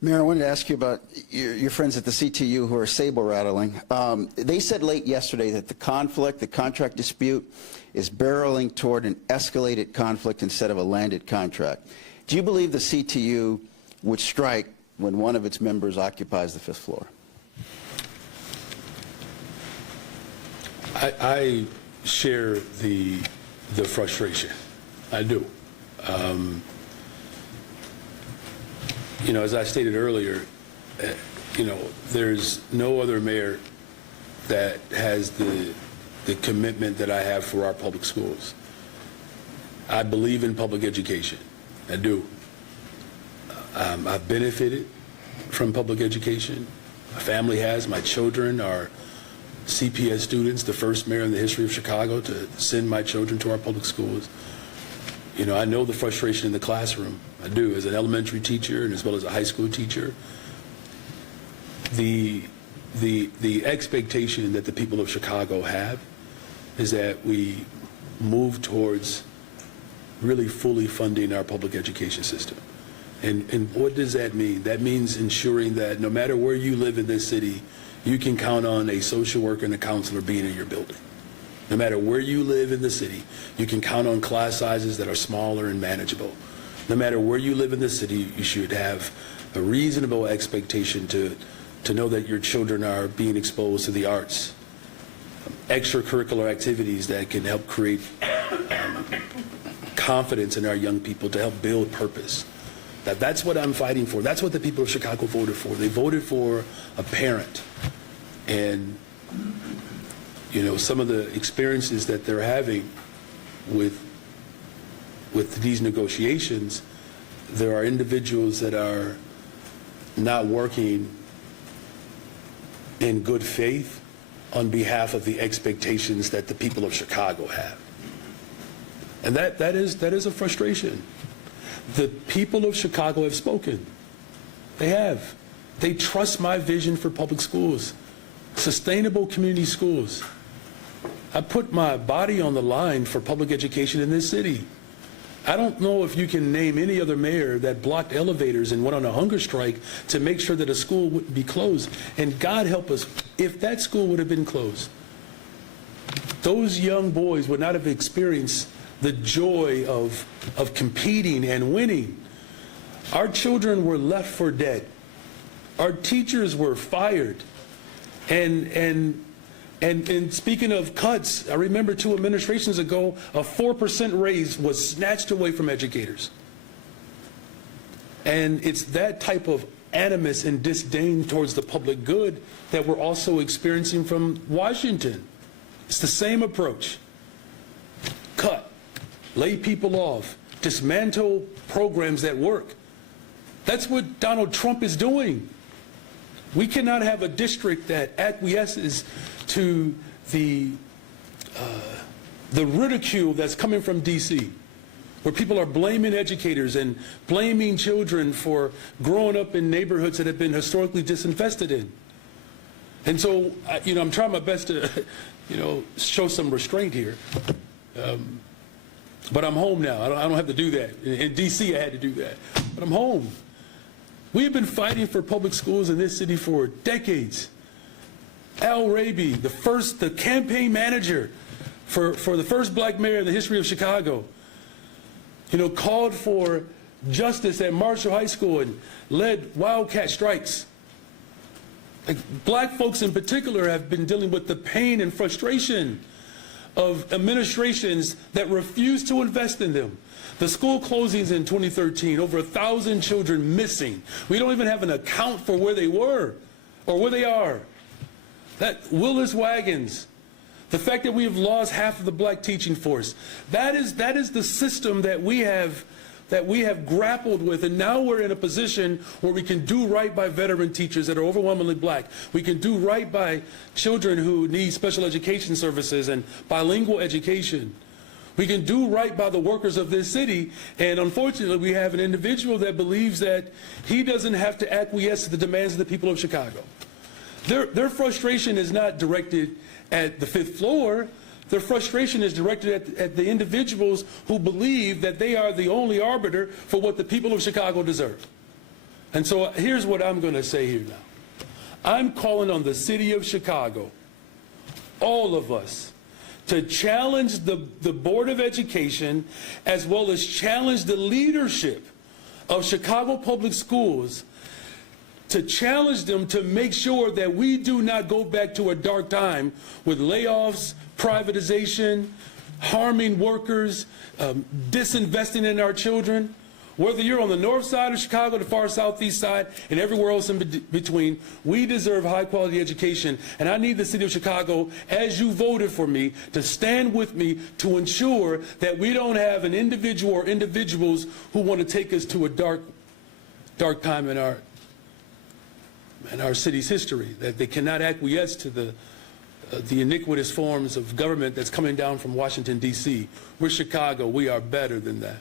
Mayor, I wanted to ask you about your friends at the CTU who are sable rattling. They said late yesterday that the contract dispute, is barreling toward an escalated conflict instead of a landed contract. Do you believe the CTU would strike when one of its members occupies the 5th floor? I share the frustration. I do. You know, as I stated earlier, you know, there's no other mayor that has the commitment that I have for our public schools. I believe in public education. I do. I've benefited from public education. My family has. My children are CPS students, the first mayor in the history of Chicago to send my children to our public schools. You know, I know the frustration in the classroom. I do, as an elementary teacher and as well as a high school teacher. The expectation that the people of Chicago have is that we move towards really fully funding our public education system. And what does that mean? That means ensuring that no matter where you live in this city, you can count on a social worker and a counselor being in your building. No matter where you live in the city, you can count on class sizes that are smaller and manageable. No matter where you live in the city, you should have a reasonable expectation to know that your children are being exposed to the arts, extracurricular activities that can help create confidence in our young people, to help build purpose. That's what I'm fighting for. That's what the people of Chicago voted for. They voted for a parent. And you know, some of the experiences that they're having with these negotiations, there are individuals that are not working in good faith on behalf of the expectations that the people of Chicago have. And that is a frustration. The people of Chicago have spoken. They have. They trust my vision for public schools, sustainable community schools. I put my body on the line for public education in this city. I don't know if you can name any other mayor that blocked elevators and went on a hunger strike to make sure that a school wouldn't be closed. And God help us, if that school would have been closed, those young boys would not have experienced the joy of competing and winning. Our children were left for dead. Our teachers were fired. And speaking of cuts, I remember 2 administrations ago, a 4% raise was snatched away from educators. And it's that type of animus and disdain towards the public good that we're also experiencing from Washington. It's the same approach. Cut, lay people off, dismantle programs that work. That's what Donald Trump is doing. We cannot have a district that acquiesces to the ridicule that's coming from D.C., where people are blaming educators and blaming children for growing up in neighborhoods that have been historically disinfested in. And so, you know, I'm trying my best to, you know, show some restraint here. But I'm home now. I don't have to do that. In D.C., I had to do that. But I'm home. We have been fighting for public schools in this city for decades. Raby, the campaign manager for the first black mayor in the history of Chicago, you know, called for justice at Marshall High School and led wildcat strikes. Like, black folks in particular have been dealing with the pain and frustration of administrations that refuse to invest in them. The school closings in 2013, over 1,000 children missing. We don't even have an account for where they were or where they are. That Willis Wagons, the fact that we have lost half of the black teaching force, that is the system that we have grappled with, and now we're in a position where we can do right by veteran teachers that are overwhelmingly black. We can do right by children who need special education services and bilingual education. We can do right by the workers of this city, and unfortunately we have an individual that believes that he doesn't have to acquiesce to the demands of the people of Chicago. Their frustration is not directed at the 5th floor. Their frustration is directed at the individuals who believe that they are the only arbiter for what the people of Chicago deserve. And so here's what I'm going to say here now. I'm calling on the city of Chicago, all of us, to challenge the Board of Education as well as challenge the leadership of Chicago Public Schools, to challenge them to make sure that we do not go back to a dark time with layoffs, privatization, harming workers, disinvesting in our children. Whether you're on the north side of Chicago, the far southeast side, and everywhere else in between, we deserve high-quality education. And I need the city of Chicago, as you voted for me, to stand with me to ensure that we don't have an individual or individuals who want to take us to a dark time in our city's history, that they cannot acquiesce to the iniquitous forms of government that's coming down from Washington, D.C. We're Chicago. We are better than that.